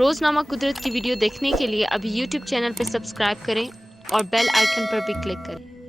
रोज़नामा कुदरत की वीडियो देखने के लिए अभी यूट्यूब चैनल पर सब्सक्राइब करें और बेल आइकन पर भी क्लिक करें।